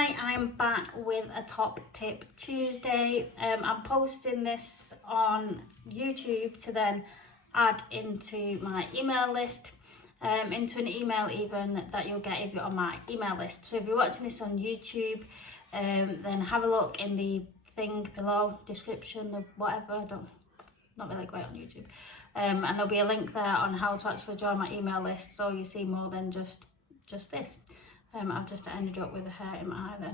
Hi, I'm back with a Top Tip Tuesday. I'm posting this on YouTube to then add into my email list, into an email even that you'll get if you're on my email list. So if you're watching this on YouTube, then have a look in the thing below, description or whatever. Not really great on YouTube. And there'll be a link there on how to actually join my email list, so you see more than just this. I've just ended up with a hair in my eye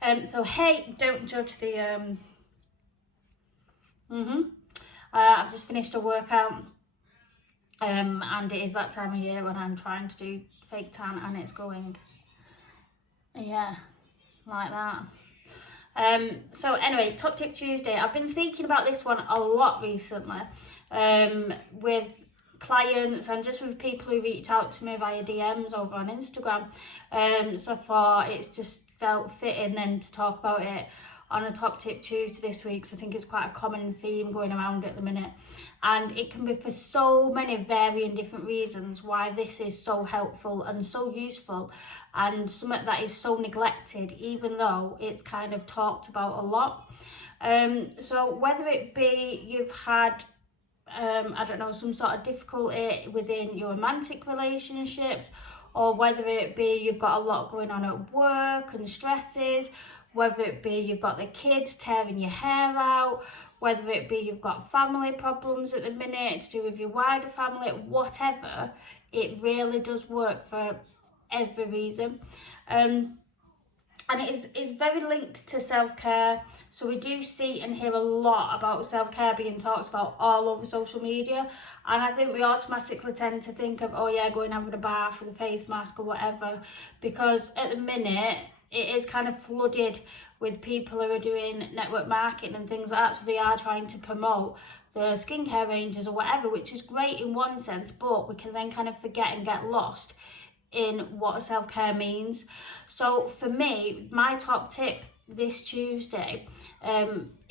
then. So hey, don't judge the I've just finished a workout, and it is that time of year when I'm trying to do fake tan, and it's going, yeah, like that. So anyway, Top Tip Tuesday. I've been speaking about this one a lot recently, with clients and just with people who reach out to me via DMs over on Instagram. So far it's just felt fitting then to talk about it on a Top Tip Tuesday this week. So I think it's quite a common theme going around at the minute, and it can be for so many varying different reasons why this is so helpful and so useful, and something that is so neglected even though it's kind of talked about a lot. So whether it be you've had I don't know, some sort of difficulty within your romantic relationships, or whether it be you've got a lot going on at work and stresses, whether it be you've got the kids tearing your hair out, whether it be you've got family problems at the minute to do with your wider family, whatever, it really does work for every reason. And it is very linked to self-care. So we do see and hear a lot about self-care being talked about all over social media. And I think we automatically tend to think of, oh yeah, going having a bath with a face mask or whatever. Because at the minute, it is kind of flooded with people who are doing network marketing and things like that. So they are trying to promote the skincare ranges or whatever, which is great in one sense, but we can then kind of forget and get lost in what self-care means. So for me, my top tip this Tuesday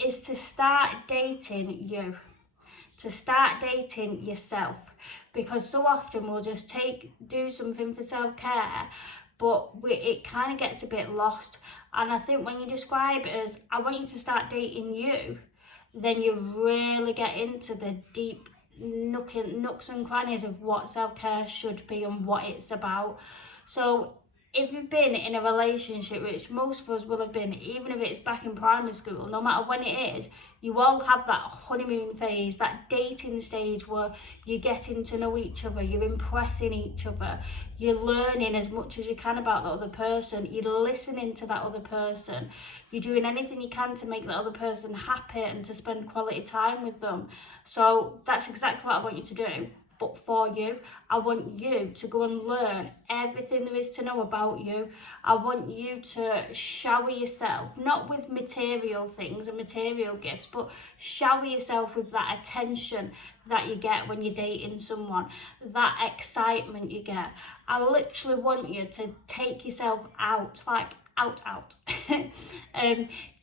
is to start dating you, to start dating yourself, because so often we'll just do something for self-care, but it kind of gets a bit lost. And I think when you describe it as I want you to start dating you, then you really get into the deep nooks and crannies of what self-care should be and what it's about. So if you've been in a relationship, which most of us will have been, even if it's back in primary school, no matter when it is, you all have that honeymoon phase, that dating stage where you're getting to know each other, you're impressing each other, you're learning as much as you can about the other person, you're listening to that other person, you're doing anything you can to make that other person happy and to spend quality time with them. So that's exactly what I want you to do. But for you, I want you to go and learn everything there is to know about you. I want you to shower yourself, not with material things and material gifts, but shower yourself with that attention that you get when you're dating someone, that excitement you get. I literally want you to take yourself out, like out.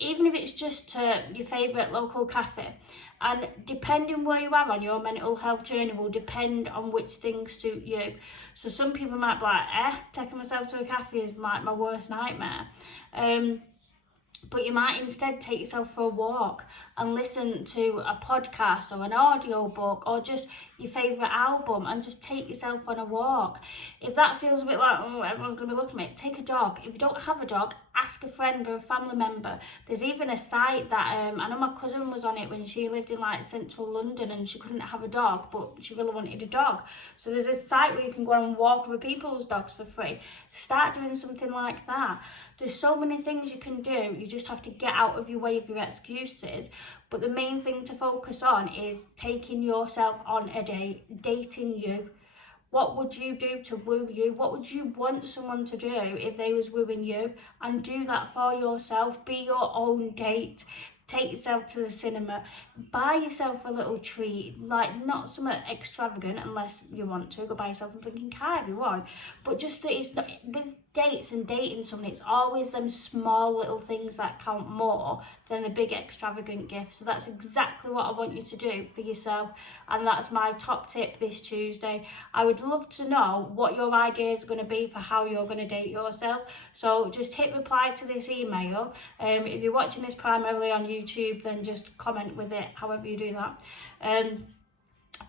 Even if it's just to your favourite local cafe. And depending where you are on your mental health journey will depend on which things suit you. So some people might be like, taking myself to a cafe is like my worst nightmare. But you might instead take yourself for a walk and listen to a podcast or an audio book or just your favourite album and just take yourself on a walk. If that feels a bit like, oh, everyone's going to be looking at me, take a dog. If you don't have a dog, ask a friend or a family member. There's even a site that, I know my cousin was on it when she lived in like central London and she couldn't have a dog, but she really wanted a dog. So there's a site where you can go and walk with people's dogs for free. Start doing something like that. There's so many things you can do. You just have to get out of your way of your excuses. But the main thing to focus on is taking yourself on a date, dating you. What would you do to woo you? What would you want someone to do if they was wooing you? And do that for yourself. Be your own date. Take yourself to the cinema. Buy yourself a little treat. Like, not something extravagant unless you want to. Go buy yourself a blinking car if you want. But just that it's not, with dates and dating someone, it's always them small little things that count more than the big extravagant gifts. So that's exactly what I want you to do for yourself, and that's my top tip this Tuesday. I would love to know what your ideas are going to be for how you're going to date yourself. So just hit reply to this email. If you're watching this primarily on YouTube, then just comment with it, however you do that.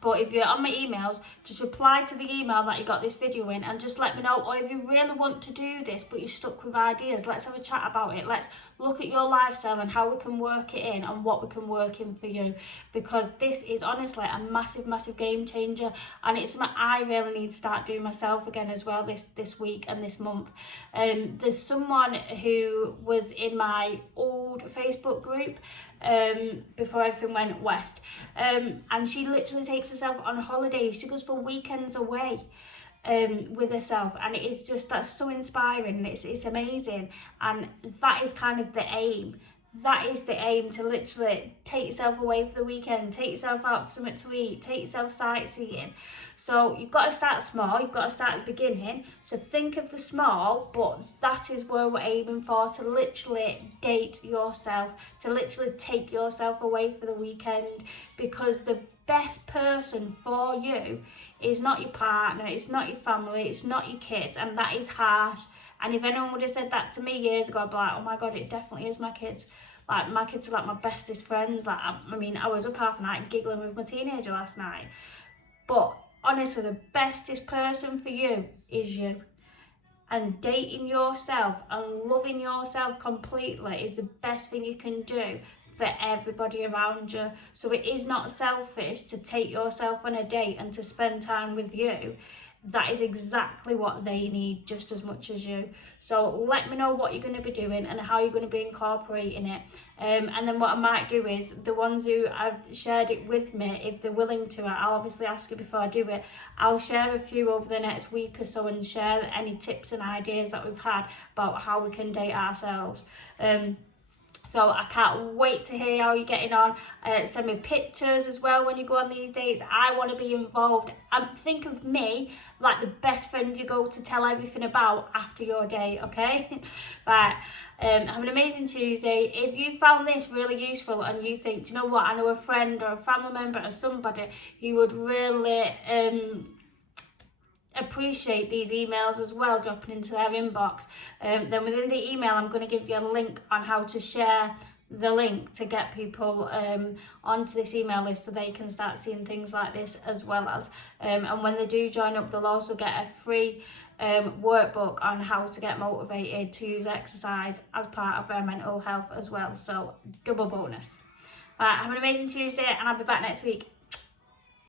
But if you're on my emails, just reply to the email that you got this video in and just let me know. Or if you really want to do this but you're stuck with ideas, let's have a chat about it. Let's look at your lifestyle and how we can work it in and what we can work in for you. Because this is honestly a massive, massive game changer. And it's something I really need to start doing myself again as well this week and this month. There's someone who was in my old Facebook group before everything went west, and she literally takes herself on holidays. She goes for weekends away with herself, and it is just, that's so inspiring, and it's amazing. And that is kind of the aim. That is the aim, to literally take yourself away for the weekend, take yourself out for something to eat, take yourself sightseeing. So you've got to start small, you've got to start at the beginning. So think of the small, but that is where we're aiming for, to literally date yourself, to literally take yourself away for the weekend. Because the best person for you is not your partner, it's not your family, it's not your kids, and that is harsh. And if anyone would have said that to me years ago, I'd be like, oh my God, it definitely is my kids. Like, my kids are like my bestest friends. Like, I mean, I was up half the night giggling with my teenager last night. But honestly, the bestest person for you is you. And dating yourself and loving yourself completely is the best thing you can do for everybody around you. So it is not selfish to take yourself on a date and to spend time with you. That is exactly what they need just as much as you. So let me know what you're going to be doing and how you're going to be incorporating it. And then what I might do is, the ones who have shared it with me, if they're willing to, I'll obviously ask you before I do it. I'll share a few over the next week or so and share any tips and ideas that we've had about how we can date ourselves. So I can't wait to hear how you're getting on. Send me pictures as well when you go on these dates. I want to be involved. Think of me like the best friend you go to tell everything about after your date, okay? Right. Have an amazing Tuesday. If you found this really useful and you think, do you know what, I know a friend or a family member or somebody who would really appreciate these emails as well, dropping into their inbox, then within the email I'm going to give you a link on how to share the link to get people onto this email list, so they can start seeing things like this as well as and when they do join up, they'll also get a free workbook on how to get motivated to use exercise as part of their mental health as well. So double bonus. Right, have an amazing Tuesday, and I'll be back next week.